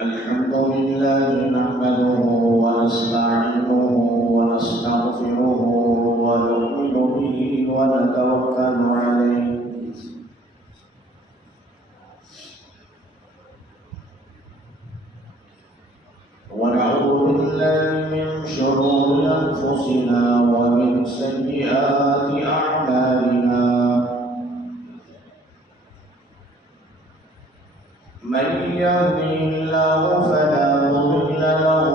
الحمد لله نحمده ونستعينه ونستغفره ونؤمن به ونتوكل عليه ونعوذ بالله من شرور أنفسنا ومن سيئات أعمالنا من يهده الله فلا مضل له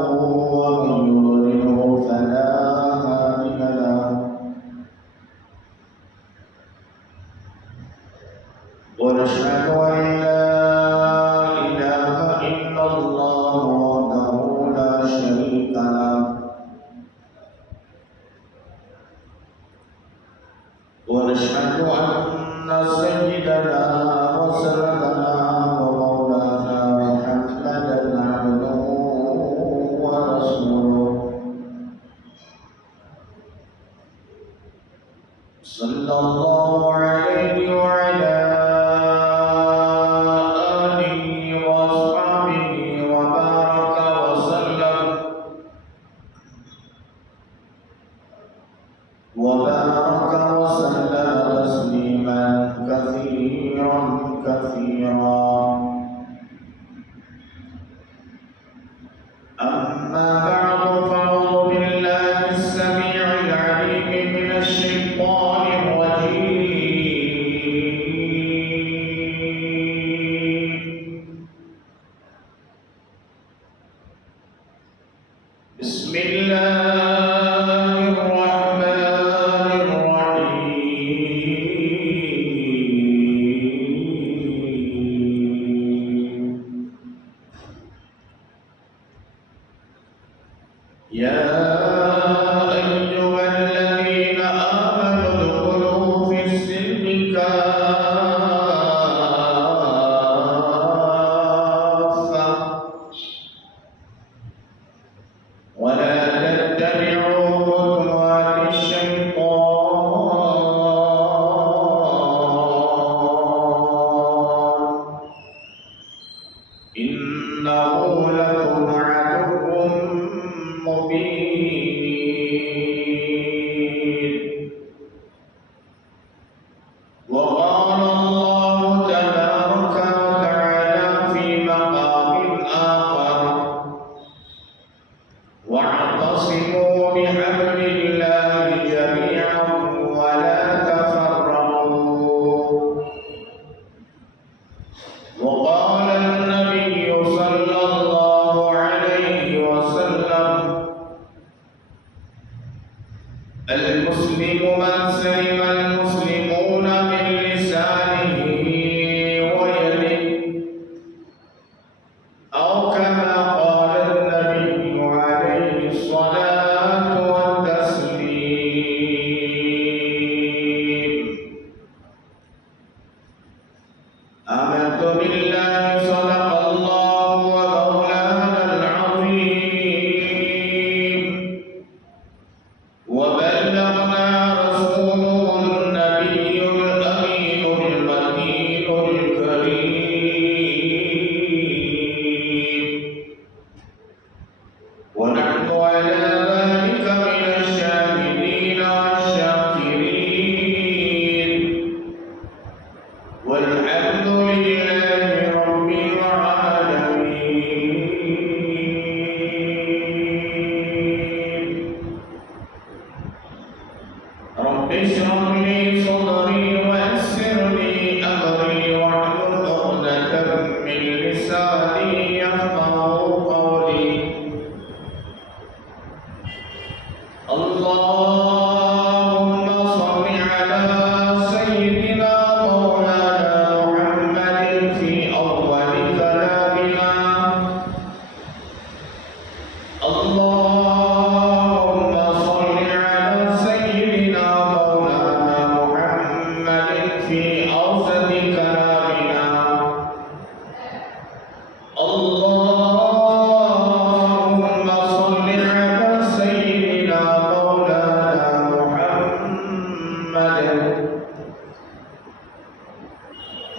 ومن يضلله فلا هادي له ونشهد أن لا إله إلا الله وحده لا شريك له ونشهد أن سيدنا وسندنا ومولانا محمدا عبده ورسوله صلى الله عليه وعلى آله وأصحابه وبارك وسلم تسليما كثيرا كثيرا. أما بعد فأعوذ بالله السميع العليم من الشيطان الرجيم. بسم الله الرحمن الرحيم.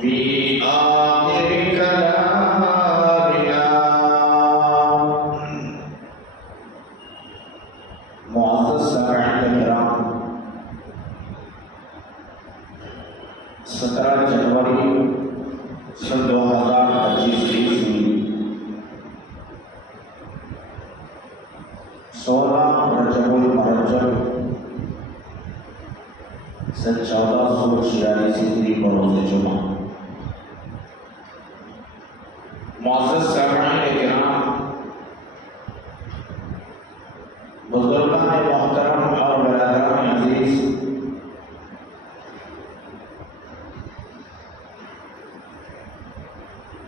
في آخر كلامنا मुअज़्ज़ज़ सामिईन किराम 17 जनवरी सन 2025 की 16 रजबुल मुरज्जब सन 1446 हिजरी बरोज़ जुमा। मुअज़्ज़ज़ सामिईन किराम, बुज़ुर्गान मोहतरम और बरादरान अज़ीज़,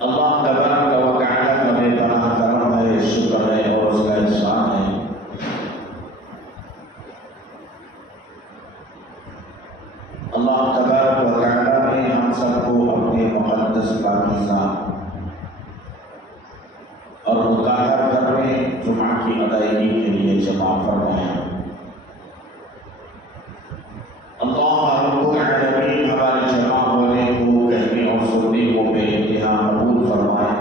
अल्लाह तबारक व तआला का बेपनाह करम है, शुक्र है और उसका एहसान है। अल्लाह तबारक व तआला ने हम सबको अपने मुक़द्दस पाकीज़ा और मुताहर घर में जुमा की अदायगी के लिए जमा फरमाया। अल्लाह रब्बुल आलमीन हमारे जमा होने को, कहने और सुनने को बेइंतहा कबूल फरमाए।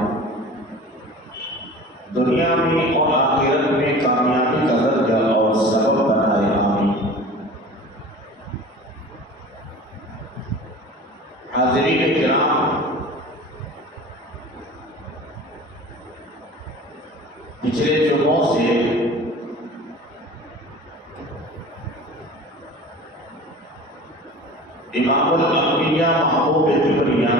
दुनिया में और आखिरत में कामयाबी का ज़रिया और सबब बनाए। आमीन। हाज़रीन किराम, पिछले जुमों से इमामुल अंबिया महबूब किबरिया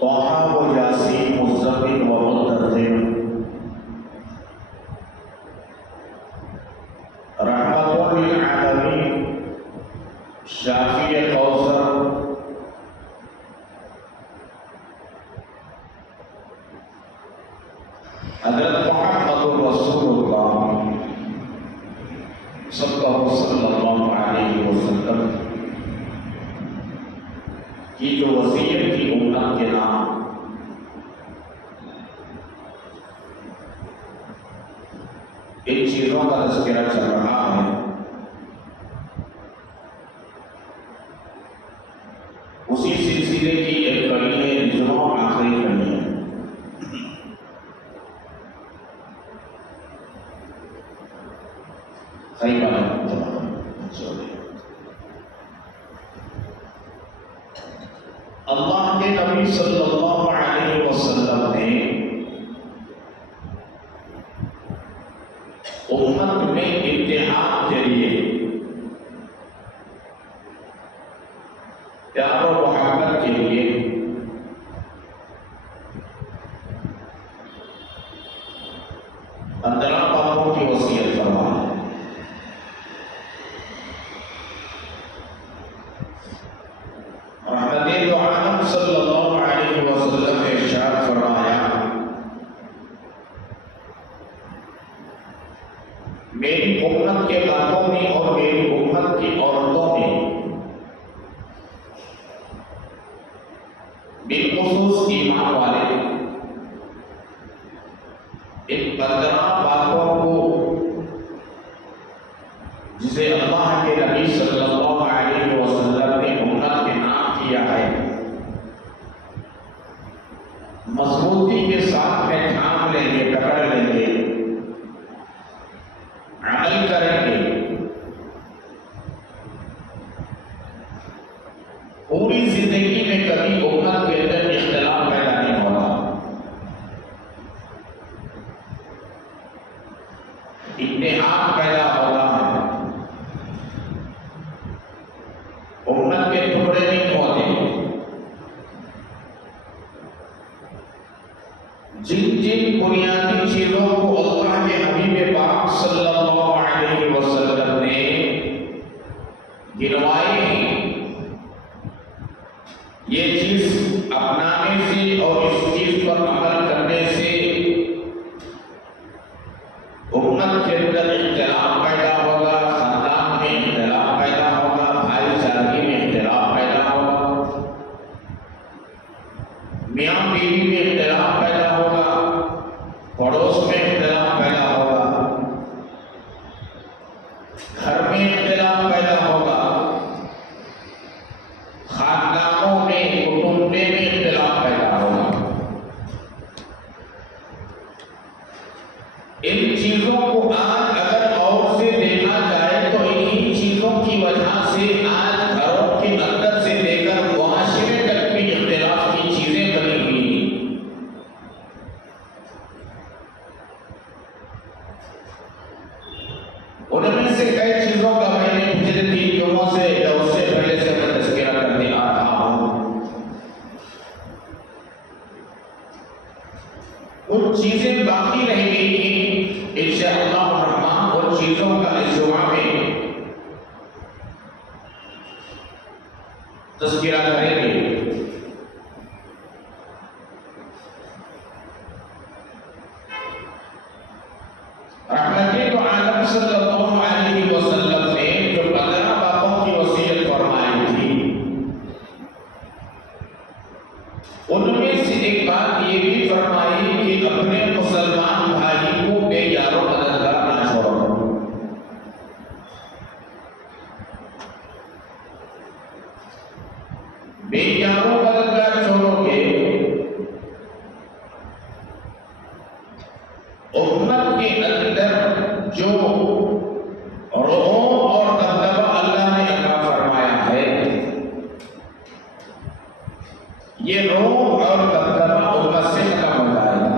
तोहा व यासीन मुज़्ज़मिल व मुद्दस्सिर रहमतुल लिल आलमीन शाफ़ी कौसर हज़रत मुहम्मदुर रसूलुल्लाह सल्लल्लाहु अलैहि वसल्लम की जो वसीयत की उम्मत के नाम इन चीज़ों का तज़किरा चल रहा है, उसी सिलसिले की एक कड़ी है जो आखिरी कड़ी है। सही बात है। अल्लाह के नबी सल्लल्लाहु अलैहि वसल्लम ने उम्मत में इत्तेहाद के लिए, प्यार और मोहब्बत के लिए 15 बातों की वसीयत फरमाई। सल्लल्लाहु अलैहि वसल्लम ने इरशाद फरमाया, मेरी उम्मत के मर्दों में और मेरी उम्मत की औरतों में बिलखुसूस ईमान वाले इन 15 बातों को, जिसे अल्लाह के नबी सल्लल्लाहु अलैहि वसल्लम ने उम्मत के नाम किया है, मजबूती के साथ में थाम लेंगे, पकड़ लेंगे, अमल करेंगे, पूरी जिंदगी में कभी उम्मत के अंदर इख्तिलाफ पैदा नहीं होगा, इत्तेहाद पैदा होगा, उम्मत के टुकड़े नहीं होते। जिन जिन बुनियादी चीजों को अल्लाह के हबीब पाक सल्लल्लाहु अलैहि वसल्लम ने गिनवाई, ये चीज अपनाने से और इस चीज पर अमल करने से उम्मत के अंदर इख्तिलाफ पैदा होगा, खानदान में इख्तिलाफ पैदा होगा, भाईचारे में इख्तिलाफ पैदा होगा, मियाँ बीवी में इख्तिलाफ पैदा होगा, पड़ोस में इख्तिलाफ पैदा होगा, घर में इख्तिलाफ पैदा पैदा होगा, खानदानों में, कुटुंब में इख्तिलाफ पैदा होगा। इन चीजों को आज अगर और से देखा जाए तो इन्हीं चीजों की वजह से आज घरों के अंदर से लेकर मुआशरे तक भी इख्तिलाफ की चीजें बनी हुई हैं। उनमें से कई चीजों का मैंने पिछले 3 जुमों से या उससे पहले से मैं तज़किरा करने आ रहा हूं। कुछ चीजें बाकी रह गई थी, इंशाअल्लाह रहमान उन चीजों का इस जुमा में तज़किरा करेंगे। रहमते तो आलम सल्लल्लाहु अलैहि वसल्लम ने जो 15 बातों की वसीयत फरमाई थी, उनमें से एक बात ये भी फरमाई कि अपने मुसलमान भाई को बेयारो मददगार ना छोड़ो। बेयारो मददगार छोड़ोगे, उम्मत के अंदर जो रोब और दबदबा अल्लाह ने अता फरमाया है, ये रोब और दबदबा उम्मत से खत्म हो जाएगा।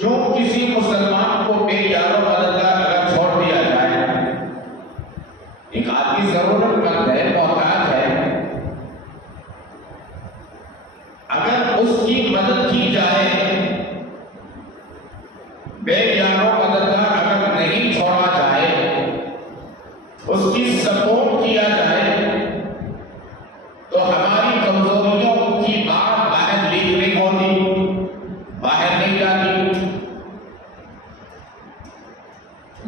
जो किसी मुसलमान को बेयारो मददगार अगर छोड़ दिया जाए, एक आदमी जरूरतमंद है, मोहताज है, अगर उसकी मदद की जाए, बेयारो मददगार अगर नहीं छोड़ा जाए, उसकी सपोर्ट किया जाए, तो हमारी कमजोरियों की बात बाहर लीक नहीं होती, बाहर नहीं जाती।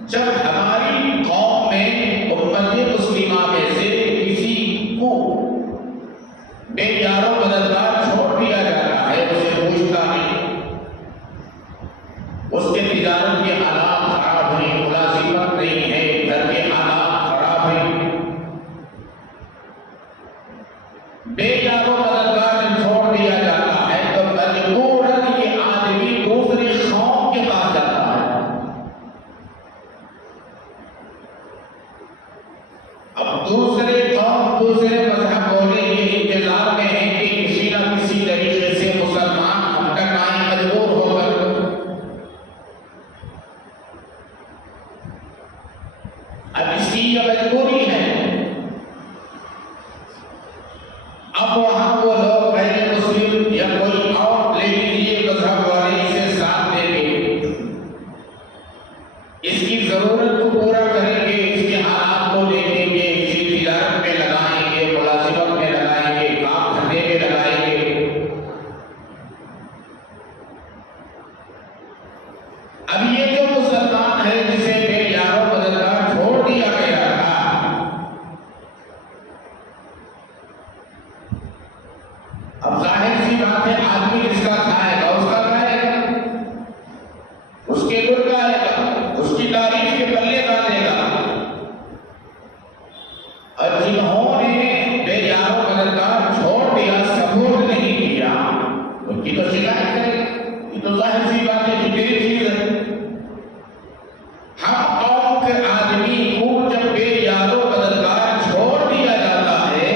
जब हमारी कौम में, उम्मत मुस्लिमा में से किसी को बेयारो मददगार छोड़ दिया जाता है, उसे पूछता नहीं, उसके तिजारत के हालात खराब हैं, मुलाजिमत नहीं है, घर के हालात खराब हैं, बेयारो मददगार छोड़ दिया जाता है, तो मजबूरन ये आदमी दूसरी कौम के पास जाता है। अब दूसरे कौम, दूसरे मजहब वाले ये इंतजार में है कि किसी ना किसी तरीके से मुसलमान हम तक आए मजबूर होकर। अब इसकी यह मजबूरी है। अब वहां वो लोग पहले मुस्लिम या कोई और ले लीजिए मजहब वाले इसे साथ देंगे, इसकी जरूरत को पूरा करेंगे, इसके हालात को देखेंगे, इसी तिजारत में लगाएंगे, मुलाजिमत में लगाएंगे, काम धंधे में लगाएंगे। अब ये जो मुसलमान है जिसे बेयारो मददगार छोड़ दिया गया था, अब जाहिर सी बात है आदमी जिसका खाएगा उसका खाएगा, उसके गुण गाएगा, उसकी तारीफ के पल्ले बांधेगा। और जिन्होंने बेयारो मददगार छोड़ दिया, सपोर्ट नहीं किया, उनकी तो शिकायत करेगा। ये तो जाहिर सी बात है, फिक्री चीज है। हम कौम के आदमी को जब बेयारो मददगार छोड़ दिया जाता है,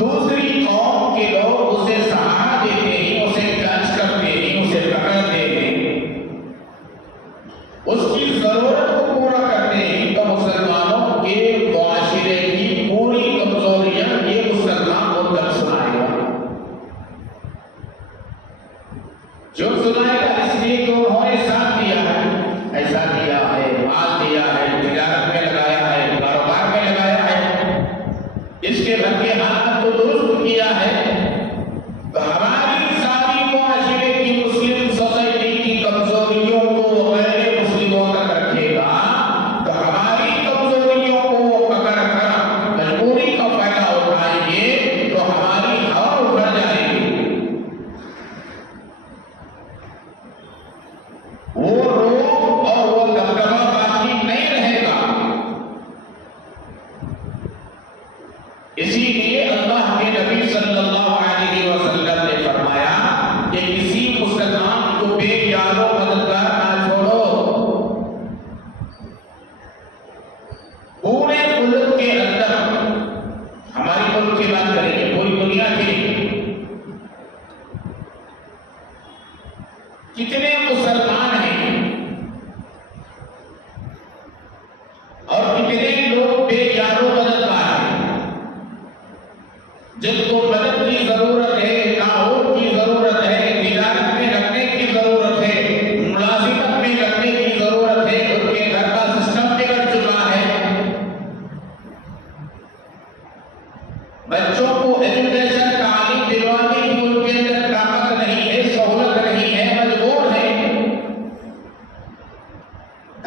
दूसरी कौम के लोग उसे सहारा देते हैं, उसे जज करते हैं, उसे पकड़ते हैं, उसकी जरूरत को पूरा करते हैं, तो मुसलमानों के मुआशरे की पूरी कमजोरियां ये मुसलमान को तक सुनाएगा। जो सुनाएगा इसलिए कि उन्होंने साथ दिया है, ऐसा दिया है, माल दिया है, तिजारत में लगाया है, कारोबार में लगाया है, इसके घर के हालात को दुरुस्त किया है। तो हमारी सारी मुआशरे की, मुस्लिम सोसाइटी की कमजोरियों को गैर मुस्लिमों तक रखेगा, तो हमारी कमजोरियों को पकड़ कर मजबूरी का फायदा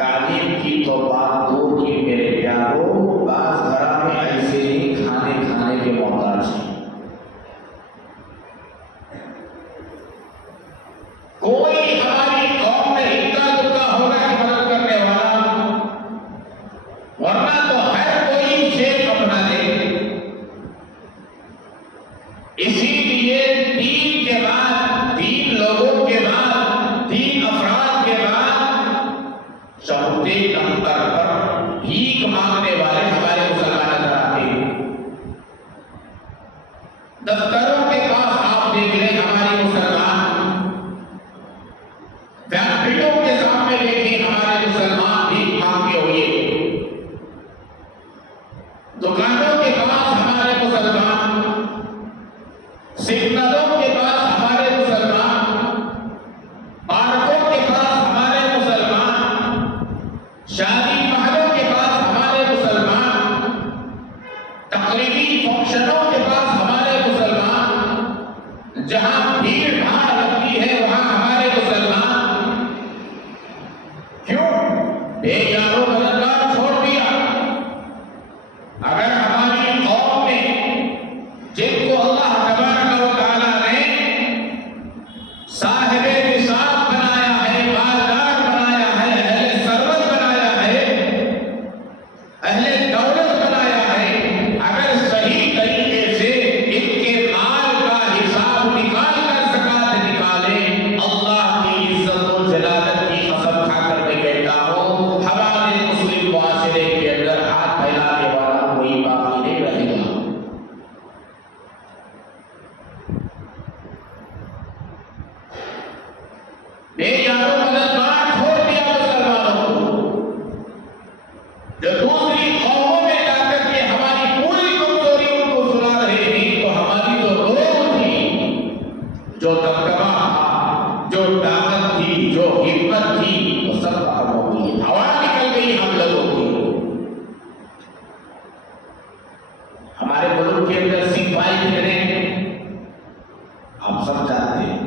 तालीम की तो बात दूर की मेरे प्यारों, बास घरा में ऐसे ही खाने के मोहताज हैं। कोई हमारी कौम में इतना दुखा होगा कि मदद करने वाला, वरना तो हर कोई शेख अपना दे। इसीलिए तीन के बाद, तीन लोगों के बाद, तीन अफराद के बाद चौथे नंबर पर भीख मांगने वाले हमारे मुसलमान नजर आते हैं। दफ्तरों के पास आप देख रहे हमारे मुसलमान, फैक्ट्रियों के सामने देखिए हमारे मुसलमान भीख मांगते हुए, दुकानों के पास हमारे मुसलमान, सिग्नलों के पास हमारे मुसलमान, पार्कों के पास हमारे मुसलमान, शादी महलों के पास हमारे मुसलमान, तकरीबी फंक्शनों के पास हमारे मुसलमान, जहां भीड़ भाड़ लगती है वहां हमारे मुसलमान। क्यों बेयारों मददगार छोड़ दिया? अगर हमारी कौम में जिनको अल्लाह तबारक व तआला ने साहिबे निसाब बनाया है, मालदार बनाया है, अहले सरवत बनाया है, अहले दौलत बनाया है, अगर सही तरीके से इनके माल का हिसाब निकाल कर ज़कात निकाले, अल्लाह की इज्जत और जलालत की कसम खाकर मैं कहता हूँ, हमारे मुस्लिम मुआशरे के अंदर हाथ फैलाने वाला कोई बाकी नहीं रहेगा। बेयारों मददगार छोड़ दिया मुसलमानों को, जो दूसरी कौमों में जाकर के हमारी पूरी कमजोरी उनको सुना रहे थे, तो हमारी जो रोह थी, जो दबदबा था, जो ताकत थी, जो हिम्मत थी, वो सब खत्म हो गई, हवा निकल गई हम लोगों की। हमारे मुल्क के अंदर सिख भाई कितने हैं आप सब जानते हैं,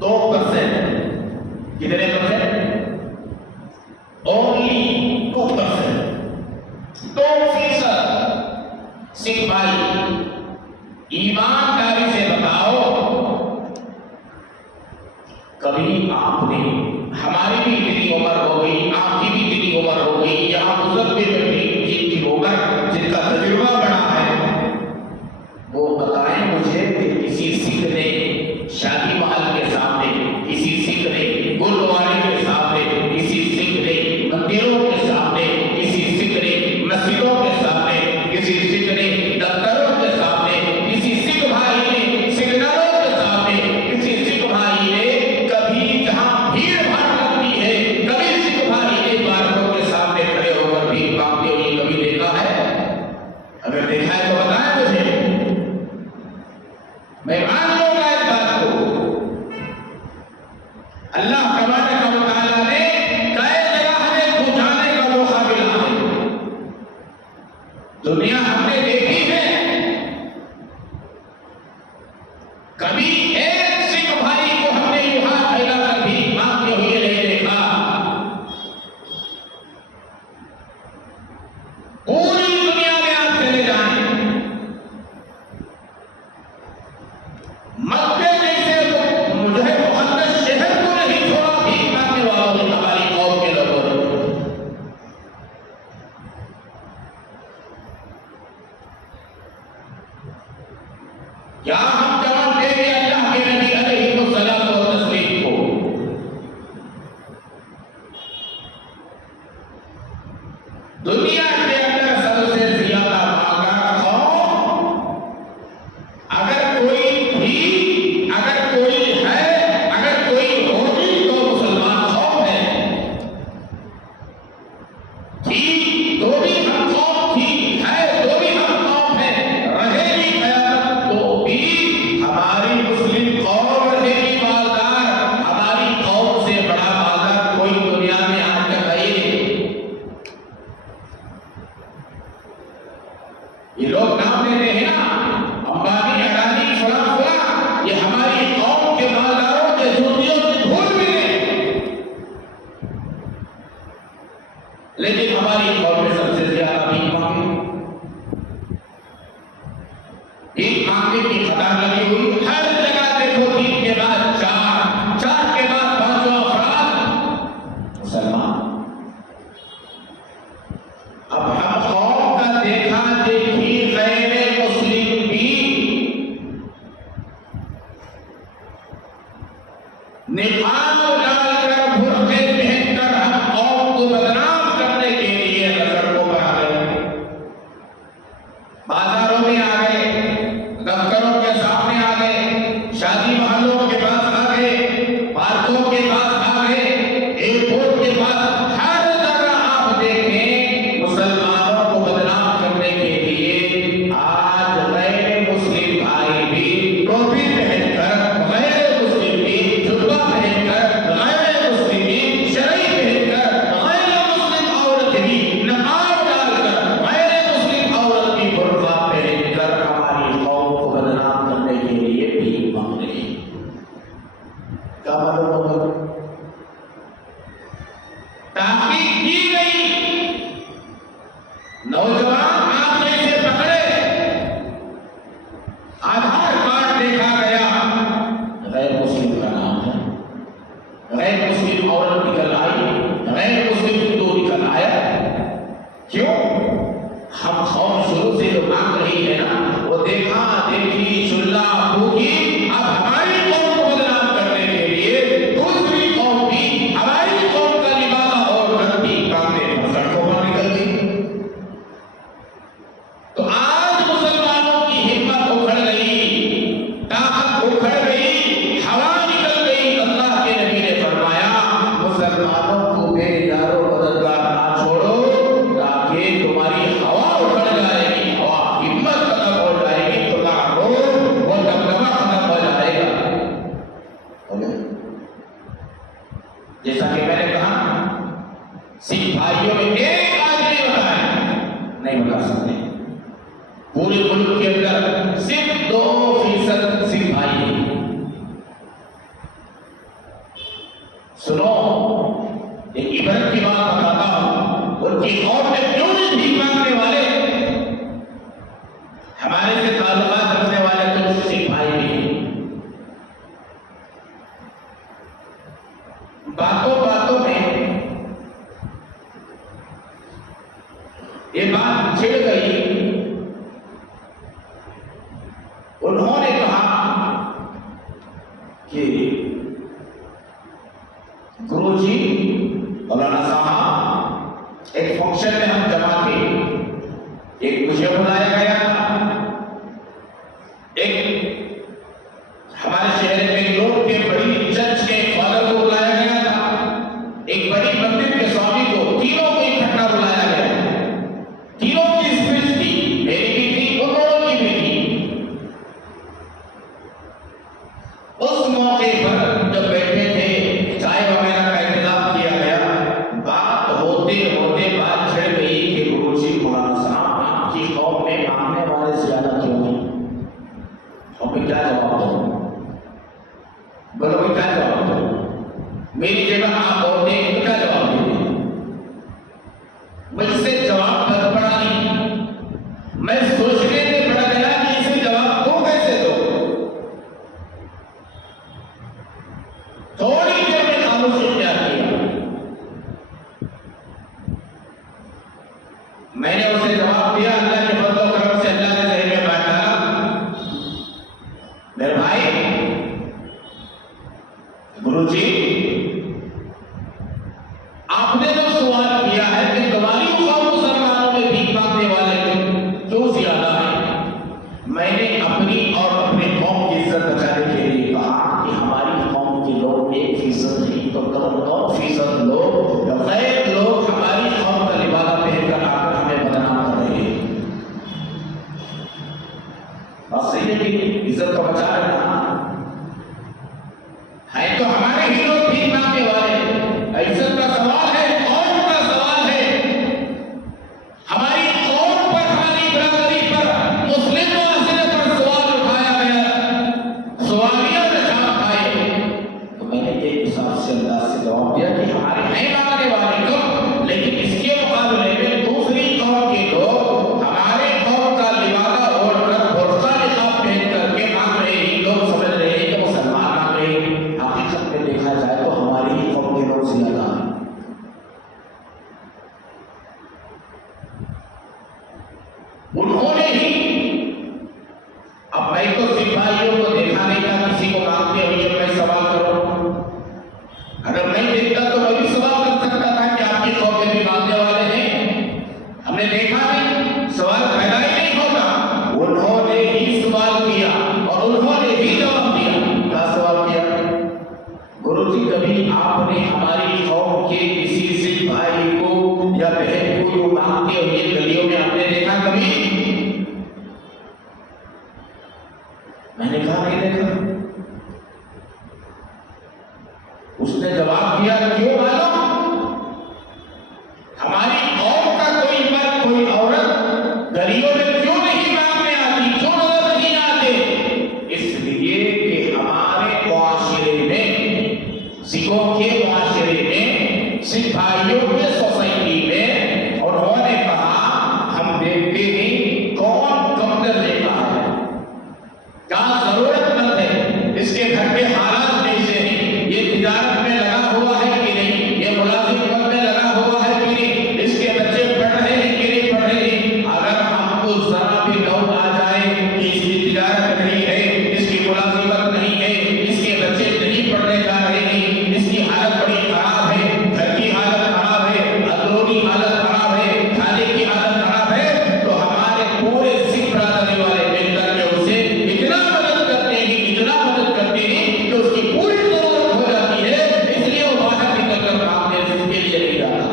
2%। कितने परसेंट? ओनली 2%, 2% सिख भाई। ईमानदारी से बताओ, कभी आपने, हमारी भी इतनी उम्र हो गई, आपकी भी इतनी उम्र हो गई, यहाँ बुजुर्ग भी जिनकी उम्र, जिनका तजुर्बा बड़ा है, वो बताएं मुझे कि किसी सिख ने शादी महल के सामने, किसी सिख ने गुरुद्वारे के सामने, किसी सिख ने मंदिरों के सामने, किसी सिख ने मस्जिदों के सामने, किसी सिख ने दफ्तरों के सामने, किसी सिख भाई ने सिग्नलों के सामने, किसी सिख भाई ने कभी जहां भीड़ भाड़ लगती है, कभी सिख भाई ने पार्कों के सामने खड़े होकर भीख मांगते हुए कभी देखा है? अगर देखा है तो बताएं मुझे, मैं मान लूंगा इस बात को। अल्लाह तबारक व तआला ने कई जगह हमें बुझाने का मौका मिला है। दुनिया हमने देखी है, कभी एक सिख भाई को हमने यूं हाथ फैलाकर भीख मांगते हुए नहीं देखा। पूरी दुनिया में आप चले जाएं, मक्के जैसे मुझे मुक़द्दस शहर को नहीं छोड़ा भीख मांगने वालों ने, हमारी कौम के लोगों ने। क्या हम जवाब देंगे अल्लाह के नबी अलैहिस्सलातु व तस्लीम को? दुनिया के अंदर सबसे ज्यादा मांगा कौन? अगर कोई थी, अगर कोई है, अगर कोई होगी तो मुसलमान कौम है। थी तो भी हम कौम थी, है तो भी हम कौम है, रहेगी कयामत तो भी हमारी मुस्लिम कौम रहेगी मालदार। हमारी कौम से बड़ा मालदार कोई दुनिया में आज तक है ही नहीं। लेकिन हमारी कौम में सबसे ज्यादा भीख मांगने की कतार लगी हुई। हर जगह देखो 3 के बाद 4, 4 के बाद 5 अफराद मुसलमान। अब हम कौम का देखा देखी गैर मुस्लिम भी निकाल डालकर बुरके पहनकर हम कौम को बदनाम करने के लिए सड़कों पर आ गए, बाजारों में आ गए, दफ्तरों के सामने आ गए, शादी महलों के पास आ गए, पार्कों के पास आ गए, एयरपोर्ट के पास, हर जगह आप देखें मुसलमानों को बदनाम करने के लिए आज गैर मुस्लिम भाई भी टोपी पहनकर, गैर मुस्लिम भी जुब्बा पहनकर, गैर मुस्लिम भी शरई पहनकर, गैर मुस्लिम औरत भी नकाब डालकर, गैर मुस्लिम औरत भी बुर्का पहनकर हमारी कौम को बदनाम करने के लिए भीख मांग रही है। क्या मालूम होगा? ताकीद की गई, नौजवान आप कैसे पकड़े, आधार कार्ड देखा गया, गैर मुस्लिम का नाम है, गैर मुस्लिम औरत निकल आई, गैर मुस्लिम हिंदू निकल आया। क्यों? हम कौम शुरू से जो मांग रही है ना, वो देखा देखी चुल्ला फूकी, अब हमारी कौम को बदनाम करने के लिए दूसरी कौम भी हमारी कौम का लिबास और गंदी बातें सड़कों पर निकल गई। तो आज मुसलमानों की हिम्मत उखड़ गई, ताकत उखड़ गई, हवा निकल गई। अल्लाह के नबी ने फरमाया मुसलमानों को बेजारो मददगार ना छोड़ो, ताकि तुम्हारी हवा उखड़ जाएगी, हवा हिम्मत खत्म हो जाएगी, तुम्हारा रोब वो दबदबा खत्म हो जाएगा। जैसा कि मैंने कहा, सिख भाइयों में एक आदमी बताए नहीं बता सकते, पूरे मुल्क के अंदर सिर्फ 2% सिख भाई हैं। सुनो, एक इबरत की बात बताता हूं, उनकी कौम में क्यों नहीं भीख मांगने वाले, हमारे से ताल्लुकात रखने वाले कुछ सिख भाई भी हैं। बातों बातों में ये बात छिड़ गई, उन्होंने कहा कि गुरुजी मौलाना साहब, एक फंक्शन में हम जमा थे, एक मुझे बुलाया गया था, एक हमारे शहर में लोग के बड़ी चर्च के फादर को बुलाया गया था, एक बड़ी मंदिर के स्वामी को, तीनों को इकट्ठा बुलाया गया। तीनों की स्पीच थी, मेरी भी थी, उन दोनों की भी थी। उस मौके पर जब बैठे थे, चाय वगैरह का इंतजाम किया गया, बात होते होते बात छिड़ गई कि गुरुजी मौलाना साहब, आपकी कौम में मांगने वाले ज्यादा क्यों हैं? और क्या जवाब दो? बोलो क्या जवाब दो? मेरी जगह आप होते तो क्या जवाब देते? मुझसे जवाब कर पड़ा नहीं, मैं सोचने में पड़ गया कि इसे जवाब दो कैसे दो। थोड़ी देर में खामोशी इख्तियार किया, मैंने उसे जवाब दिया, अल्लाह के फजल और करम से अल्लाह ने ज़हन में बात डाला, मेरे भाई गुरुजी, आपने जो सवाल किया है कि तुम्हारी कौम मुसलमानों में भीख मांगने वाले क्यों ज्यादा है, मैंने अपनी और अपने कौम की इज्जत बचाने के लिए कहा कि हमारी कौम के लोग 1% नहीं तो कम 9% लोग, गैर लोग हमारी कौम का लिबास पहनकर आकर हमें बदनाम कर रहे हैं। बात सही है कि इज्जत को बचा रहे हैं है तो हमारे ही लोग भीख मांगने वाले। इज्जत का सवाल है, कौन किसी सिख भाई को या बहन को जो मांगते हुए गलियों में आपने देखा कभी? मैंने कहा नहीं देखा। उसने जवाब दिया, क्यों मालूम? हमारी कौम का कोई मर्द कोई औरत गलियों में क्यों नहीं मांगने आती, क्यों नजर नहीं आते? इसलिए कि हमारे मुआशरे में, सिखों के मुआशरे में, सिख भाइयों के सोसाइटी में उन्होंने कहा, हम देखते हैं कौन कम दर्जे का है, क्या जरूरतमंद है, इसके घर के हालात कैसे हैं, ये तिजारत में लगा हुआ है कि नहीं, ये मुलाजिम पद में लगा हुआ है कि नहीं, इसके बच्चे पढ़ रहे हैं कि नहीं पढ़ रहे हैं। अगर हमको जरा भी डाउट आ जाए कि इसकी तिजारत नहीं है, इसकी मुलाजिमत नहीं है, इसके बच्चे नहीं पढ़ने जा रहे हैं, इसकी हालत बड़ी खराब है, घर की हालत खराब है, अंदरूनी हालत खराब है, खाने की हालत खराब है, तो हमारे पूरे सिख बरादरी वाले मिलकर के उसे इतना मदद करते हैं, इतना मदद करते हैं कि उसकी पूरी जरूरत हो जाती है, इसलिए वो बाहर निकलकर काम दे इसके लिए नहीं जाता।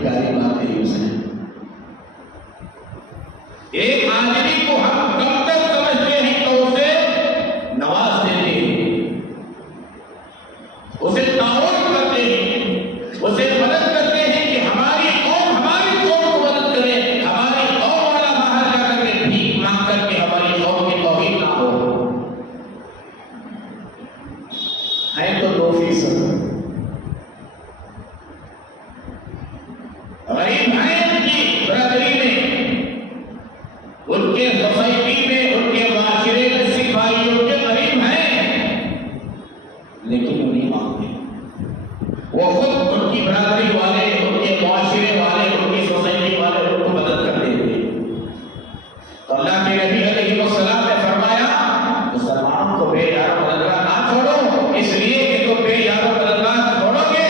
प्यारी बात है उसने, एक आदमी को हम कमतर समझते हैं तो उसे नवाज देते हैं, उसे ताउन करते हैं, उसे मदद करते हैं कि हमारी कौम को मदद करे, हमारी कौम वाला बाहर जाकर के भीख मांग करके हमारी कौम की तौहीन ना हो। है तो 2%। गरीब हैं उनकी बरादरी में, उनके सोसाइटी में, उनके माशरे में सिख भाइयों के गरीब हैं, लेकिन वो नहीं मांगते। वो खुद उनकी बरादरी वाले, उनके माशरे वाले, उनकी सोसाइटी वाले उनको मदद कर देते हैं। तो अल्लाह के नबी अलैहिस्सलाम ने फरमाया, मुसलमानों को बेयारो मददगार ना छोड़ो, इसलिए कि तुम बेयारो मददगार छोड़ोगे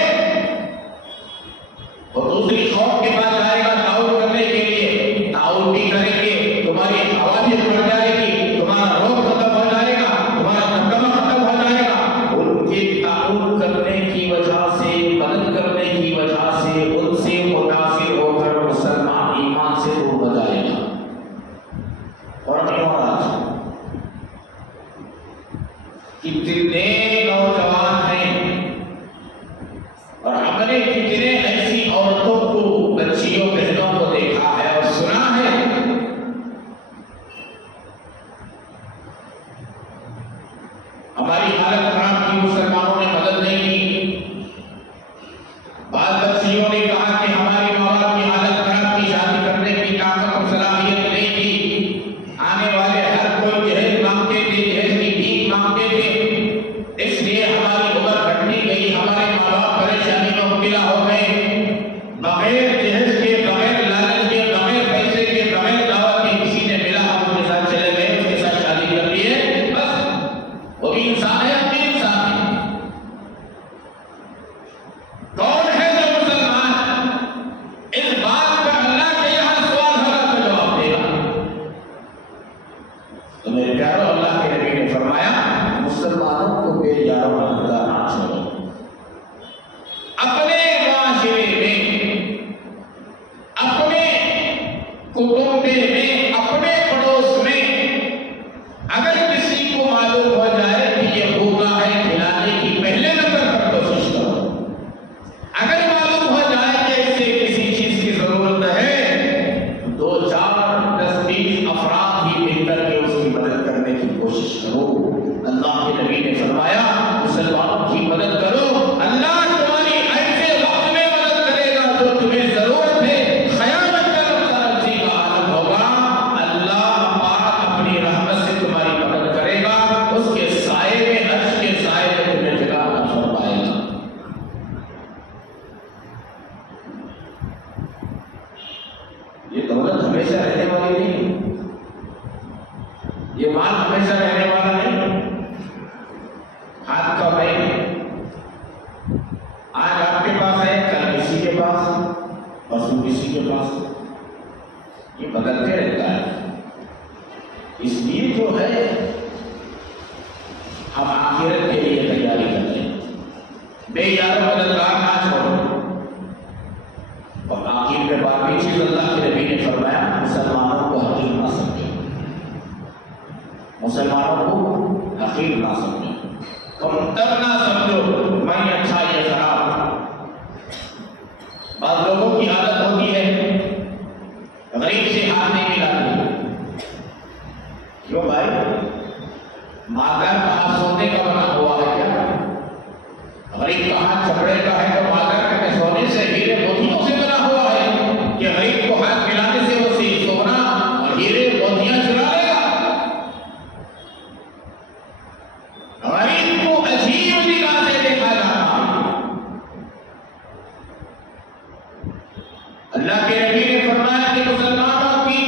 वो दूसरी कौम के पास जाएगा ताउन करने के लिए, ताउन भी करेंगे, तुम्हारी हवा भी बढ़ जाएगी, तुम्हारा रोग खत्म हो जाएगा, तुम्हारा दमदमा खत्म हो जाएगा। उनके ताउन करने की वजह से, मदद करने की वजह से, उनसे मुतासिर होकर मुसलमान ईमान से दूर हो जाएगा। और आज कितने नौजवान हैं और हमने कितने ऐसी औरतों को, बच्चियों बहनों को देखा है और सुना है, हमारी हालत खराब की, मुसलमानों ने मदद नहीं की। बाद बच्चियों ने कहा कि हमारे माँ बाप की हालत खराब की, शादी करने की ताकत और सलाहियत नहीं थी, आने वाले हर कोई जहेज मांगते थे, जहेज की भीख मांगते थे, इसलिए हमारी उम्र घटती गई, हमारे माँ बाप परेशानी में मुब्तला हो गए। बगैर जहेज के, बगैर लालच के, बगैर पैसे के, बगैर दावत के किसी ने मिला, हम उसके साथ चले गए, उसके साथ शादी कर ली है, बस वो भी इंसान है, हम भी इंसान है। कौन है जो मुसलमान इस बात का अल्लाह के यहाँ सवाल होगा तो जवाब देगा? तो मेरे प्यारो, अल्लाह के नबी ने फरमाया, मुसलमानों को बेयारो मददगार ना छोड़ो। अपने माशरे में, अपने कुटुंबे में, अपने पड़ोस में अगर किसी को मालूम हो जाए कि ये भूखा है, खिलाने की पहले नंबर पर कोशिश करो। अगर मालूम हो जाए कि इसे किसी चीज की जरूरत है, 2, 4, 10, 20 अफराद ही मिलकर के उसकी मदद करने की कोशिश करो। अल्लाह के नबी ने फरमाया, मुसलमानों की मदद करो, अल्लाह तुम्हारी ऐसे वक्त में मदद करेगा जो तुम्हें जरूरत है। ख़यामत का नफ्सी का आलम होगा, अल्लाह पाक अपनी रहमत से तुम्हारी मदद करेगा, उसके साए में, अर्श के साए में तुम्हें जगह अता फरमाएगा। ये दौलत हमेशा रहने वाली नहीं, ये माल हमेशा रहने वाला नहीं। हाथ का बैल आज आपके पास है, कल किसी के पास, परसों किसी के पास, ये बदलते रहता है। इसलिए जो है हम आखिरत के लिए तैयारी करते हैं। बेयारों मददगार ना छोड़ो। और आखिर में बाकी चीज अल्लाह के नबी ने फरमाया, मुसलमानों को हकीर ना समझो, मुसलमानों को हकीर ना समझो, कमतर ना समझो, मैं अच्छा ये खराब। बाद लोगों की आदत होती है गरीब से हाथ नहीं मिलाते। क्यों भाई? मागर कहाँ सोने का बना हुआ है क्या? गरीब कहाँ चपड़े का है तो मागर के सोने से हीरे मोतियों से बना हुआ है कि गरीब को हाथ मिलाने से वो सोना और हीरे मोतियां चुरा लेगा। गरीब को अजीब निगाह से देखा जाता है। अल्लाह के नबी ने फरमाया कि मुसलमानों की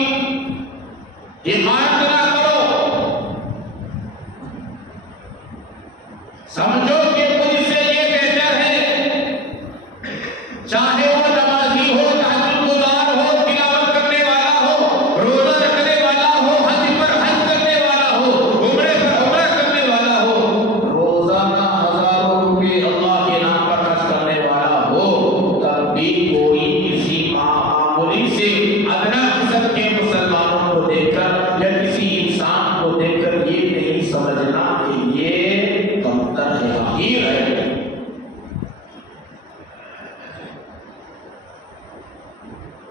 हिमायत ना करो, समझो कि मुझसे ये बेहतर है, चाहे वो नमाजी हो, तहज्जुद गुजार हो, तिलावत करने वाला हो, रोजा रखने वाला हो, हज पर हज करने वाला हो, उम्रे पर उम्रा करने वाला हो, रोजाना हजारों रुपए अल्लाह के नाम पर खर्च करने वाला हो, तब भी कोई किसी मामूली से अदना किस्म के मुसलमानों को देखकर या किसी इंसान को देखकर ये नहीं समझना कि ये कमतर है, हकीर है।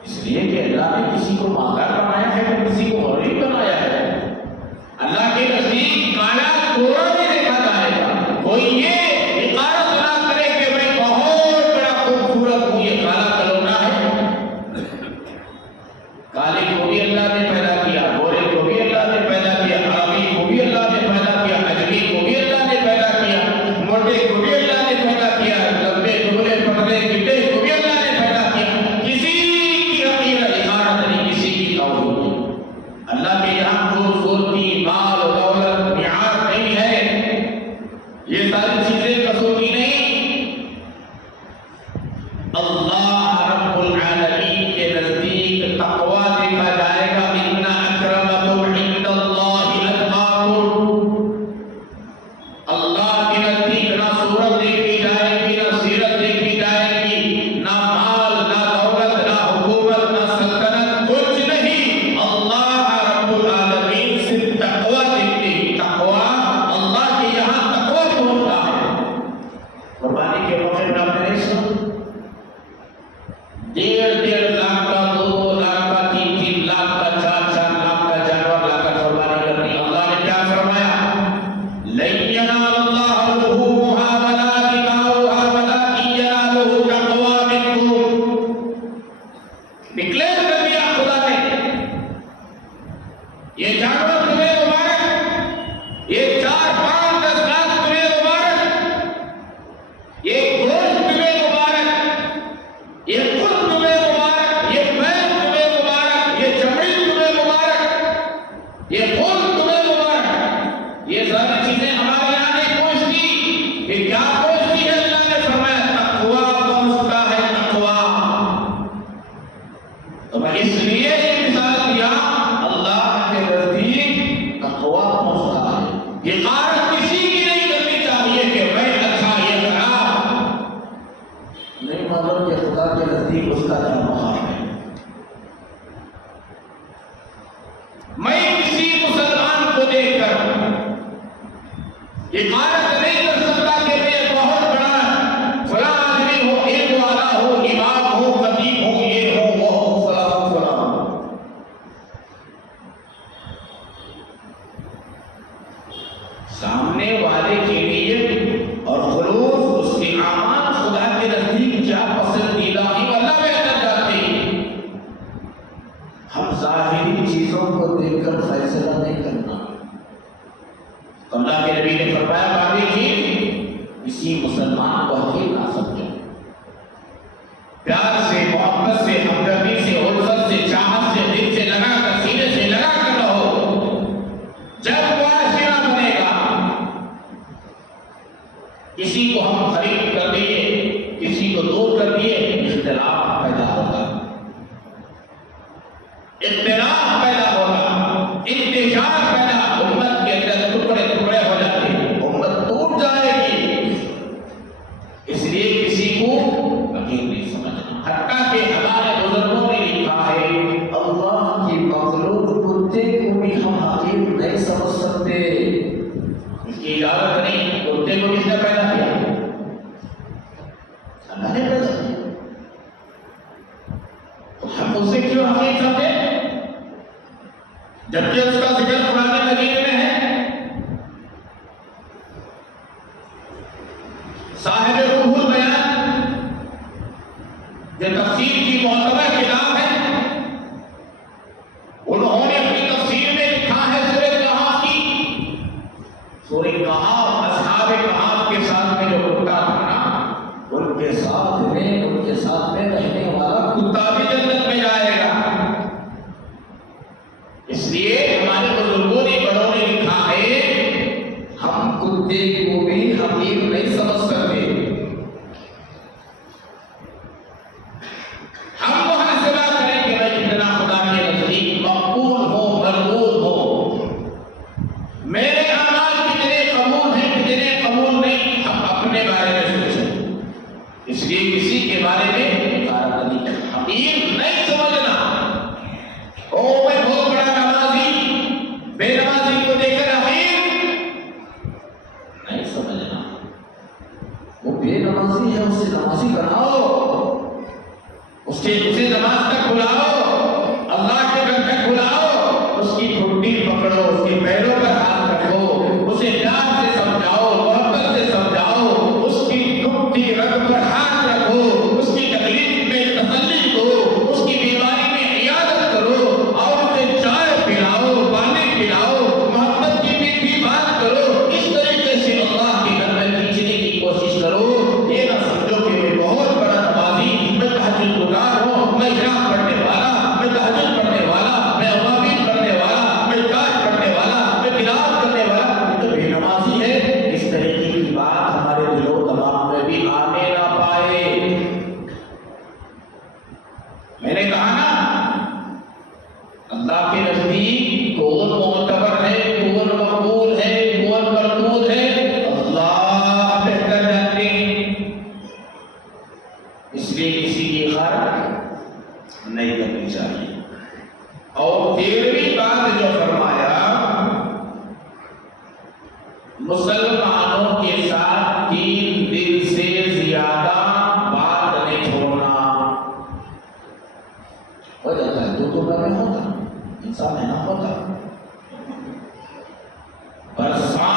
इसलिए कि अल्लाह ने किसी को मागर बनाया है तो किसी को गरीब बनाया है। अल्लाह के नजदीक काला गोरा नहीं देखा जाएगा। कोई ये इकारत ना करे कि मैं बहुत बड़ा खूबसूरत हूं, ये काला कलोना है। काले को भी अल्लाह ने पैदा किया, गोरे को भी अल्लाह ने पैदा किया, अरबी को भी अल्लाह ने पैदा किया, अजमी को भी अल्लाह ने पैदा किया, मोटे को भी अल्लाह ने पैदा किया, लंबे दुबले पतले गिड्ढे को भी अल्लाह ने पैदा किया। किसी की हकीर इकारत नहीं, किसी की तौहीद नहीं। अल्लाह के यहाँ खूबसूरती, माल और दौलत मियार नहीं है, ये सारी चीजें कसौटी नहीं। अल्लाह रब्बुल आलमीन के नजदीक तक़वा देखा जाएगा। इन्ना अक्रमकुम इंदल्लाहि अत्क़ाकुम। अल्लाह के नजदीक ना सूरत देखी जाएगी, ना सीरत देखी जाएगी, ना माल, ना दौलत, ना हुकूमत, ना सल्तनत, कुछ नहीं। अल्लाह रब्बुल आलमीन सिर्फ तक़वा देखते हैं। तक़वा अल्लाह के यहाँ तक़वा होता है। कुर्बानी के मौके पर आपने नहीं सुना 1.5 लाख का, 2 लाख का, 3 लाख का, 4 लाख का जानवर लाकर कुर्बानी करनी। अल्लाह ने क्या फरमाया? लन यनालल्लाह लुहूमुहा वला दिमाउहा वलाकिन यनालुहु तक़वा मिनकुम। डिक्लेयर कर दिया खुदा ने, ये जानवर तुम्हें मुबारक, ये 4, 5, 10 लाख तुम्हें मुबारक, ये गोश्त तुम्हें मुबारक, ये खुद तुम्हें मुबारक, ये पैर तुम्हें मुबारक, ये चमड़ी तुम्हें मुबारक, ये फूल तुम्हें मुबारक। ये सारी चीजें हमारे यहाँ नहीं पहुंचती। ये क्या पहुंचती है? अल्लाह ने फरमाया तक़वा पहुंचता है, तक़वा। तो मैं इसलिए ये मिसाल दिया, अल्लाह के नजदीक तक़वा पहुंचता है। इकारत किसी की नहीं करनी चाहिए कि मैं अच्छा ये खराब। नहीं मालूम कि खुदा के नजदीक उसका क्या मकाम है। मैं किसी मुसलमान को देखकर इकारत नहीं कर सकता कि मैं बहुत बड़ा फलां आदमी हो, इल्म वाला हो, इमाम हो, खतीब हो, ये हो, वो हो, फलां फलां। सामने वाले के लिए और खुलूस उसके आमाल खुदा के नजदीक क्या पसंदीदा है अल्लाह बेहतर जानते हैं। हम ज़ाहिरी चीजों को देखकर फैसला नहीं करना। अल्लाह के नबी ने फरमाया बाकी चीज किसी मुसलमान को हकीर ना समझो। प्यार से, मोहब्बत से, हमदर्दी से, उल्फत से, चाहत से, दिल से लगा कर, सीने से लगा कर रहो। जब वाशिया बनेगा, किसी को हम खरीद कर दिए, किसी को दूर कर दिए, इख्तिलाफ पैदा होगा, इख्तिलाफ पैदा होगा, इंतशार पैदा, उम्मत के अंदर टुकड़े टुकड़े हो जाते, उम्मत टूट जाएगी। हम उसे क्यों हकीर समझे, जबकि उसका जिक्र कुरान मजीद में है। साहिब रूहुल बयान जो तफसीर की मोतबर किताब है, उन्होंने अपनी तफसीर में लिखा है सूरह कहफ की, सूरह कहफ असहाब कहफ के साथ में जो कुत्ता था ना, उनके साथ में रहने वाला कुत्ता भी जन्नत में जाएगा। इसलिए हमारे बुजुर्गों ने बड़ों ने लिखा है, हम कुत्ते को भी हकीर नहीं समझ सकते। हम मुहासिबा करें कि भाई कितना खुदा के नजदीक मकबूल हो, मरबूत हो, मेरे अमाल कितने कबूल हैं, कितने कबूल नहीं, हम अपने बारे में सोचें। इसलिए किसी के बारे में हकीर नहीं समझना। ओ मैं बहुत बड़ा नमाजी, बेनमाजी को देखकर हकीर नहीं समझना। वो बेनमाजी है, उससे नमाजी बनाओ, उसे नमाज तक बुलाओ, अल्लाह के घर तक बुलाओ, उसकी ठुड्डी पकड़ो, उसके पैरों पर हाथ रखो, उसे प्यार से समझाओ, मोहब्बत से समझाओ, उसकी टूटी रग पर हाथ रखो, उसकी तकलीफ में तसल्ली दो, उसकी बीमारी में इयादत करो, और उसे चाय पिलाओ, पानी पिलाओ, मोहब्बत की मीठी बात करो। इस तरीके से अल्लाह के घर में खींचने की कोशिश करो। ये ना समझो कि मैं बहुत बड़ा नमाजी, मैं तहज्जुद गुज़ार हूँ, मैं इराक़ पढ़ने वाला, मैं तहज्जुद पढ़ने वाला, मैं अवामीर पढ़ने वाला, मैं ताज पढ़ने वाला, मैं तिलावत करने वाला, ये तो बेनमाजी है। इस तरीके की बात हमारे दिलो दिमाग में भी आने ना पाए। मैंने कहा ना, अल्लाह के नजदीक कौन मोतबर है, कौन मकबूल है, कौन मरदूद है, अल्लाह बेहतर जानते हैं। इसलिए किसी की खैर नहीं करनी चाहिए। और 13वीं बात जो फरमाया, मुसलमानों के साथ 3 दिन से ज्यादा बात नहीं छोड़ना। हो जाता है, दो में होता, इंसान है ना, होता बरसा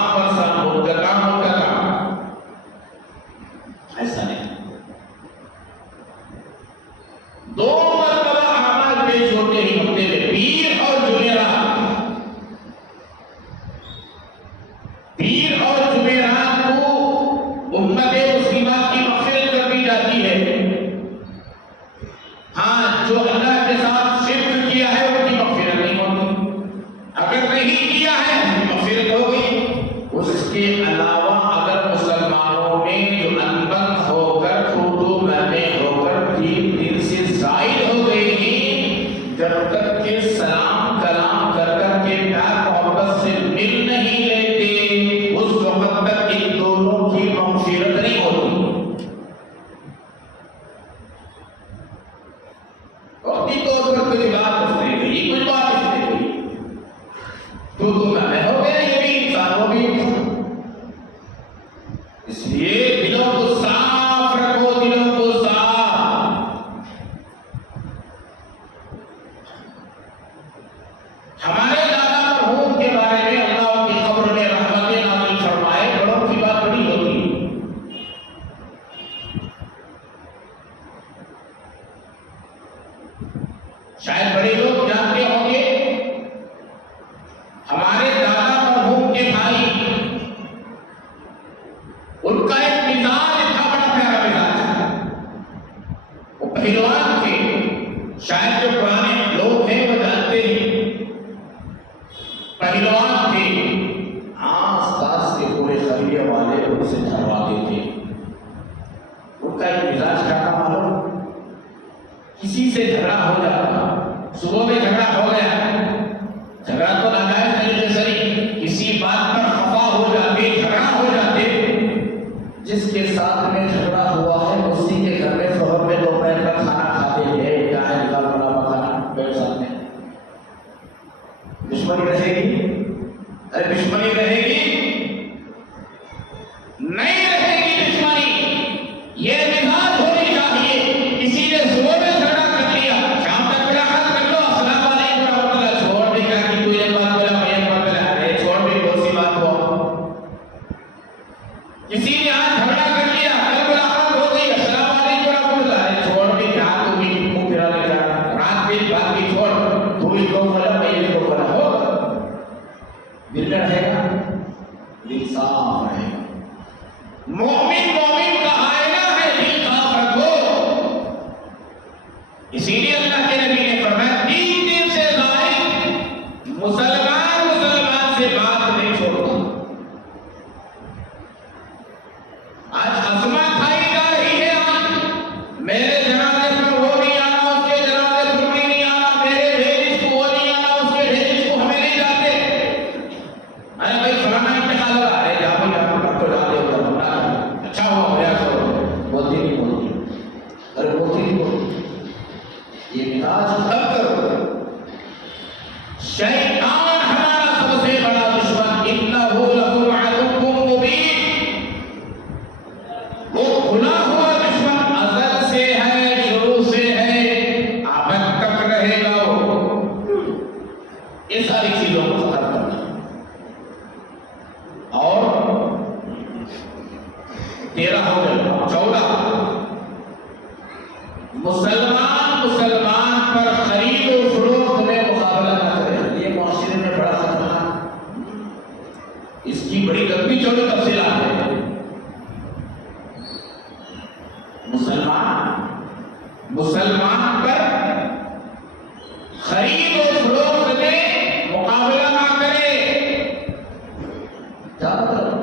मुद्दता ऐसा नहीं। 2 मरतबा अमाल पेश होते ही हफ्ते में, पीर और जुमेरात। पीर और जुमेरात को उम्मत मुस्लिमा की मग़फ़िरत कर दी जाती है। हाँ, जो अल्लाह के साथ शिर्क किया है उनकी मग़फ़िरत नहीं होती, अगर नहीं किया है उनकी मग़फ़िरत हो गई। उसके अलावा अगर मुसलमानों में जो अनबन होकर थोड़ो मैंने होकर 3 दिन से ज़ायद हो गई, जब तक के सलाम कलाम कर कर के प्यार मोहब्बत से मिल नहीं लेते, उस वक्त तक इन दोनों की मग़फ़िरत नहीं होती। वक्ती तौर पर कुछ बात उसने कही, कुछ बात इसने कही, तो मैंने हो गया, ये भी इंसान, वो भी इंसान। इसलिए दिलों को साफ रखो, दिलों को साफ। हमारे दादा मरहूम के बारे में अल्लाह की कब्र में रहमतें नाज़िल फरमाए, बड़ों की बात बड़ी होती है। शायद बड़े लोग जानते होंगे, हमारे दादा मरहूम के भाई, उनका एक मिजाज था, बड़ा प्यारा मिजाज था। वो पहलवान थे, शायद जो पुराने लोग हैं वो जानते हैं, पहलवान थे। आस पास के पूरे कबीले वाले उनसे झगड़ाते थे। उनका एक मिजाज क्या था मालूम? किसी से झगड़ा हो जाता, सुबह में झगड़ा हो गया, झगड़ा तो नाजायज तरीके से नहीं, किसी बात पर खफा हो जाते, झगड़ा हो जाते, जिसके साथ में झगड़ा हुआ है उसी के घर में शोहर में दोपहर का खाना खाते हैं, चाहे दाल बना खाना पेट साथ में। दुश्मनी रहेगी? अरे दुश्मनी रहेगी? नहीं रहेगी दुश्मनी। ये मिजाज होनी चाहिए। किसी ने सुबह में झगड़ा कर लिया, शाम तक इसीलिए अल्लाह के नबी ने फरमाया 3 दिन से जायद मुसलमान मुसलमान से बात नहीं छोड़ता। आज हसमा खाई जा रही है, आज मेरे जनाजे पर वो नहीं आना, उसके जनाजे पर भी नहीं आना, मेरे भेजिश को वो नहीं आना, उसके भेजिश को हमें नहीं जाते। अरे भाई फलाना इंतकाल हो रहा है, जाओ जाओ डॉक्टर जाते हो तो अच्छा हुआ प्रयास करो, बोलती नहीं बोलती, अरे बोलती नहीं बोलती, ये मिजाज तब करो। शैतान हमारा सबसे बड़ा दुश्मन, इन्नहु लकुम अदुव्वुम मुबीन, वो खुला हुआ दुश्मन अज़ल से है, शुरू से है, अबद तक रहेगा। वो ये सारी चीजों को खत्म करना। और 13 हो गए, 14 मुसलमान मुसलमान पर खरीद और फरोख्त में मुकाबला न करे। ये मुआशरे में बड़ा खतरनाक, इसकी बड़ी लंबी चौड़ी तफसीलात है। मुसलमान पर खरीद और फरोख्त में मुकाबला ना करे। क्या मतलब?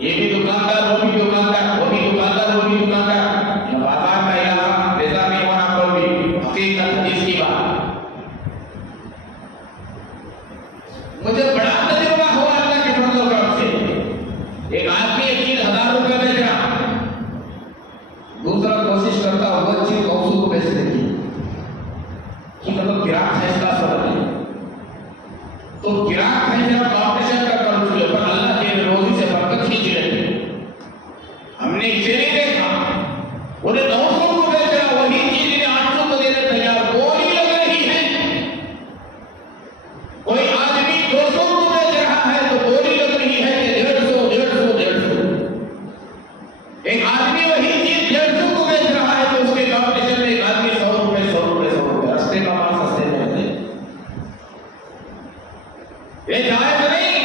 ये भी दुकानदार, वो भी दुकानदार, वो भी दुकानदार, वो भी दुकानदार, बाजार का इलाका बेजार नहीं होना पर भी हकीकत हदीस की बात। मुझे बड़ा तजुर्बा हुआ अल्लाह के फजल करम से। एक आदमी 1000 रुपए बेच रहा, दूसरा कोशिश करता हुआ चीज 900 को बेच देती कि मतलब गिराक है, इसका सबक है। तो गिराक है जरा कॉम्पिटिशन का कर चुके, पर अल्लाह के रोजी से बरकत खींच रहे। हमने इसे नहीं देखा, उन्हें 900 को बेच रहा, वही चीज इन्हें 800 को देने तैयार, बोली लग रही है। कोई आदमी 200 को बेच रहा है तो बोली लग रही है कि 150। एक आदमी वही चीज 150 को बेच रहा है तो उसके कॉम्पिटिशन में एक आदमी 100 रुपए रास्ते का माल सस्ते में होते। ये जायज नहीं,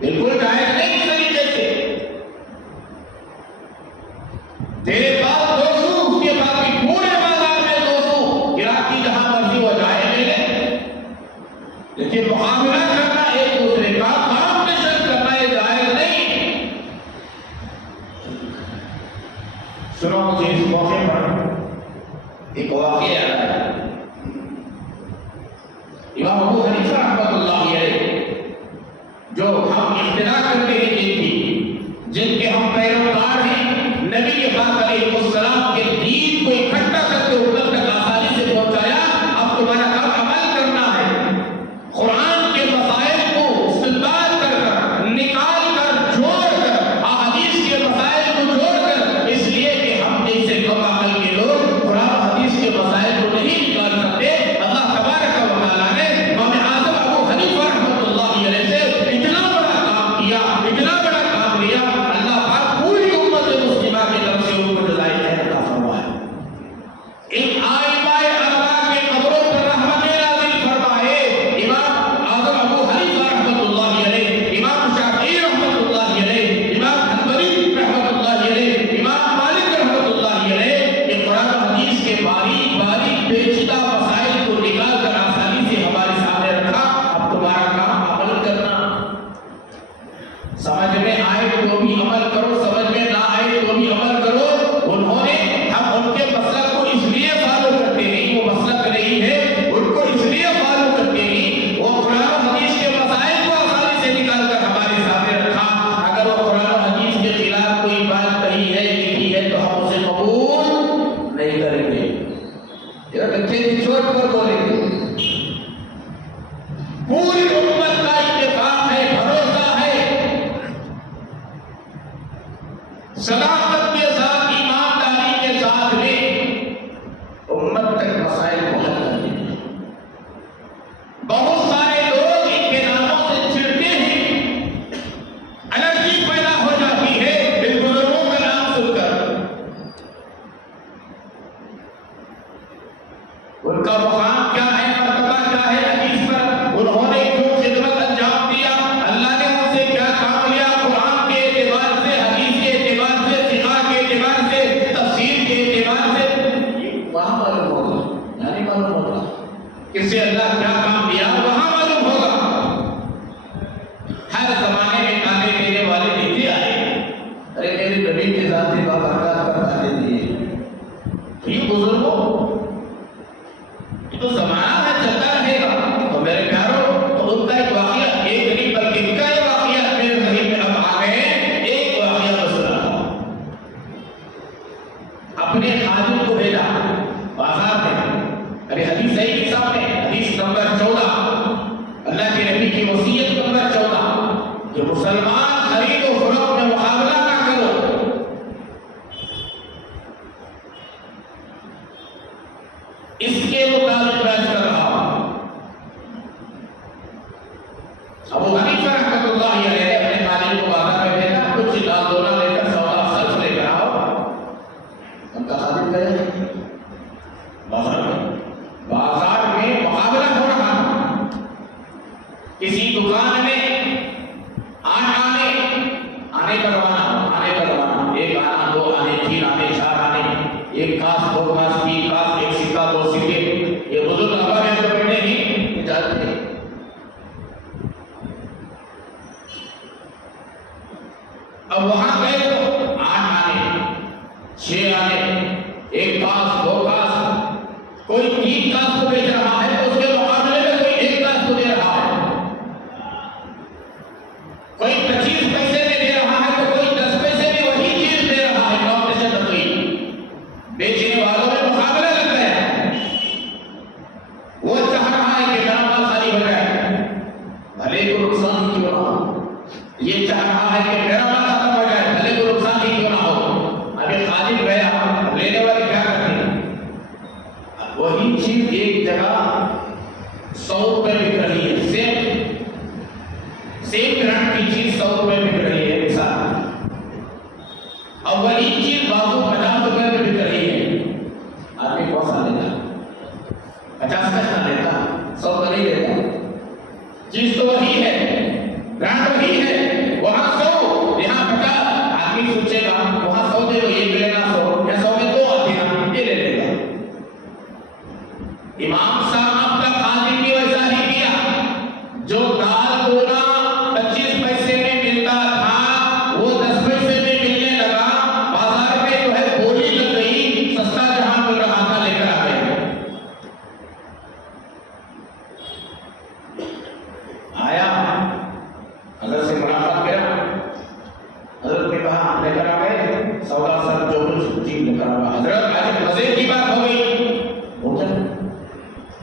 बिल्कुल जायज नहीं। इस तरीके से तेरे पास 200, उसके बाद भी पूरे बाजार में 200, गिराकी जहां मर्जी हो जाए मिले, लेकिन मुकाबला करना, एक दूसरे का कॉम्पिटिशन करना, ये जायज नहीं। सुनो, मुझे इस मौके पर एक वाक़या याद आया। इमाम अबू हनीफा रहमतुल्लाहि अलैह, जो हम इख्तिरा करते हैं, जिनके हम पैरोकार हैं, नबी पाक अलैहिस्सलाम के दीन को इकट्ठा करके उम्मत तक आसानी से पहुंचाया। अब तुम्हारा काम अमल करना है, कुरान के मसाइल को इस्तेमाल कर निकाल कर जोड़ कर, अहादीस के मसाइल को जोड़ कर, इसलिए कि हम जैसे कम अकल के लोग कुरान हदीस के मसाइल को नहीं निकाल सकते। अल्लाह तबारक व तआला ने इमाम आज़म अबू हनीफा रहमतुल्लाहि अलैह से इतना बड़ा काम किया, इतना बड़ा काम लिया, अल्लाह पाक पूरी उम्मत मुस्लिमा की तरफ से उनको जज़ाए खैर अता फरमाए। इन आइमाए अरबा के कब्रों पर रहमतें नाज़िल फरमाए। इमाम आज़म अबू हनीफा रहमतुल्लाहि अलैह, इमाम शाफ़िई रहमतुल्लाहि अलैह, इमाम हंबली रहमतुल्लाहि अलैह, इमाम मालिक रहमतुल्लाहि अलैह, ये कुरान हदीस के बारीक बारीक पेचीदा मसाइल को निकाल कर आसानी से हमारे सामने रखा। अब तुम्हारा काम अमल करना, समझ में आए तो भी अमल करो, समझ में ना आए तो भी अमल करो। उन्होंने, हम उनके मसलक को इसलिए फॉलो करते हैं, वो मसलक नहीं है, उनको इसलिए फॉलो करते हैं, वो कुरान हदीस के मसाइल को आसानी से निकाल कर हमारे सामने रखा। अगर वो कुरान हदीस के खिलाफ कोई बात कही है, लिखी है, तो हम उसे कबूल नहीं करेंगे, ये बच्चे की चोट पर बोलेंगे। पूरी उम्मत का इत्तेफाक है, भरोसा है, सदाकत के साथ, ईमानदारी के साथ में उम्मत तक मसाइल को हल कर देंगे। बहुत सारे लोग इनके नामों से चिढ़ते हैं, एलर्जी पैदा हो जाती है इन बुजुर्गों का नाम सुनकर। उनका मुकाम क्या है, मर्तबा क्या है हदीस पर, उन्होंने क्यों खिदमत अंजाम दिया, अल्लाह ने उनसे क्या काम लिया, कुरान के एतबार से, हदीस के एतबार से, सिखा के नबी के जाते बाबरकत पर डाले दिए। ये बुजुर्गों, ये तो जमाना है, चलता रहेगा। तो मेरे प्यारों, तो उनका एक वाकया, एक नहीं बल्कि कई वाकया मेरे ज़हन में अब आ गए। एक वाकया तो सुना, अपने खादिम को भेजा बाजार में। अरे हदीस सही के सामने, हदीस नंबर 14, अल्लाह के नबी की वसीयत नंबर 14, जो मुसलमान खरीद और फरोख्त में मुकाबला ना करो। इसके मुताबिक बहस कर रहा हूं। अबू हनीफा रहमतुल्लाह अलैह अपने मालिक को बाजार में भेजा, कुछ दाल दोना लेकर, सौदा सर्फ लेकर आओ। उनका खादिम गया बाजार में मुकाबला हो रहा था। किसी दुकान में आने का रवाना, एक आना, दो आने, तीन आने, चार आने, एक कास, दो कास, तीन कास, एक सिक्का, दो सिक्के। ये बुजुर्ग हवा में तो बैठे नहीं जाते। अब वहां गए तो 8 आने, 6 आने, एक कास, दो कास, कोई 3 कास को बेच रहा है तो उसके मुकाबले में कोई 1 कास को दे रहा है। कोई 25 पैसे में दे रहा है तो कोई 10 पैसे में वही चीज दे रहा है। कॉम्पिटिशन हो गई, बेचने वालों में मुकाबला लग गया। वो चाह रहा है कि मेरा माल खाली हो जाए, भले को नुकसान ही क्यों ना हो। ये चाह रहा है कि मेरा माल खत्म हो जाए, भले को नुकसान ही क्यों ना हो। अभी खालिद गया, लेने वाले क्या करते हैं, वही चीज एक जगह 100 रुपए बिक रही है, सेम ब्रांड की चीज 100 रुपए बिक रही है मिसाल, और वही चीज बाबू 50 रुपए में बिक रही है। आदमी कौन सा लेता, 50 का लेता, 100 का नहीं लेता। चीज तो वही है, ब्रांड वही है, वहां 100 यहाँ 50। आदमी सोचेगा वहां 100 दे दो, ये मिलेगा 100, या 100 में 2 आते हैं, ये ले लेगा। इमाम साहब का खादिम भी वैसा ही किया। जो दाल दोना 25 पैसे में मिलता था वो 10 पैसे में मिलने लगा। बाजार में जो है बोली लग गई, सस्ता जहां मिल रहा था लेकर आ गए। आया हजरत से मुलाकात किया, हजरत ने कहा लेकर आ गए सौदा सब जो कुछ चीज लेकर आ गए। हजरत आज मजे की बात हो गई,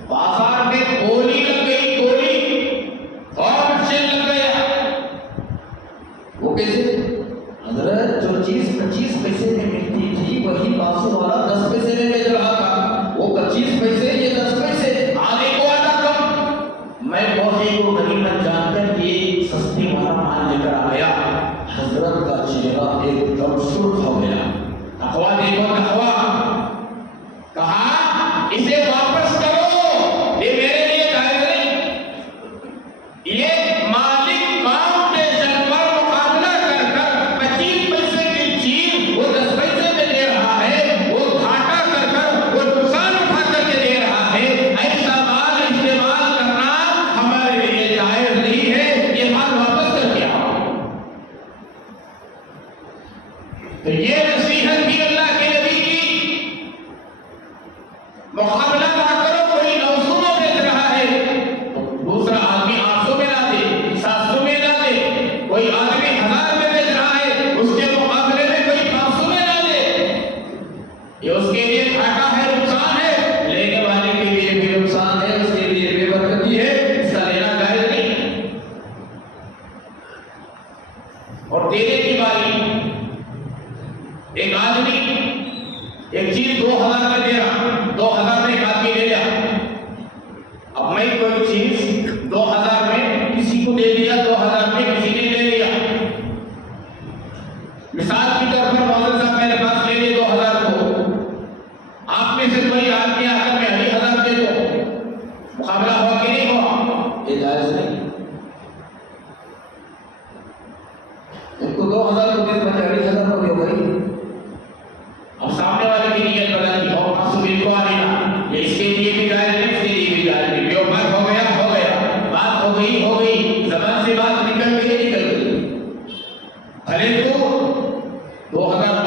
बाजार में गोली लग गई, और से लग गया। वो कैसे? हजरत जो चीज 25 पैसे में मिलती थी वही बासु वाला 10 पैसे में बेच रहा था। वो 25 पैसे, ये 10 पैसे, आधे को आधा कम। मैं मौके को गनीमत जानकर ये सस्ती वाला माल लेकर आ गया। हजरत का चेहरा एकदम सुर्ख हो गया। तकवा देखो, तकवा। कहा इसे वापस करो, ये मेरे लिए जायज नहीं। ये मालिक कॉम्पिटिशन पर मुकाबला कर 25 पैसे की चीज वो 10 पैसे में दे रहा है, वो घाटा कर वो नुकसान उठा करके दे रहा है। ऐसा माल इस्तेमाल करना हमारे लिए जायज नहीं है। ये माल वापस करके आओ। तो ये नसीहत की अल्लाह के नबी की। मुकाबला ना करो, कोई 900 में बेच रहा है तो दूसरा आदमी 800 में ना दे, 700 में ना दे। कोई आदमी 1000 में बेच रहा है, उसके मुकाबले में कोई 500 में ना दे। ये उसके लिए घाटा है, नुकसान है, लेने वाले के लिए भी नुकसान है, उसके लिए बेबरकती है। इसका लेना जायज नहीं। और देने की बारी, एक आदमी एक चीज 2000 में दे रहा, 2000 में एक आदमी ले लिया। अब मैं कोई चीज 2000 में किसी को दे दिया, 2000 में किसी ने ले लिया। मिसाल के तौर पर मौलाना साहब मेरे पास ले लिए 2000 को। आप में से कोई आदमी आकर में 1000 दे दो, मुकाबला हुआ कि नहीं हुआ? ये जायज नहीं। इनको 2000 को दे, 1000 को दे भाई। अब सामने वाले की नीयत बदल गई और मासूमियत को आ देना, ये इसके लिए भी जायज नहीं, इसके लिए भी जायज नहीं। जो बात हो गया, बात हो गई, जबान से बात निकल गई। भले तो 2000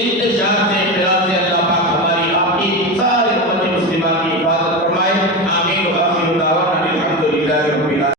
इंतजार से प्यार से अल्लाह पाक हमारी आपकी सारी उम्मत मुस्लिमा की हिफाजत फरमाए। आमीन।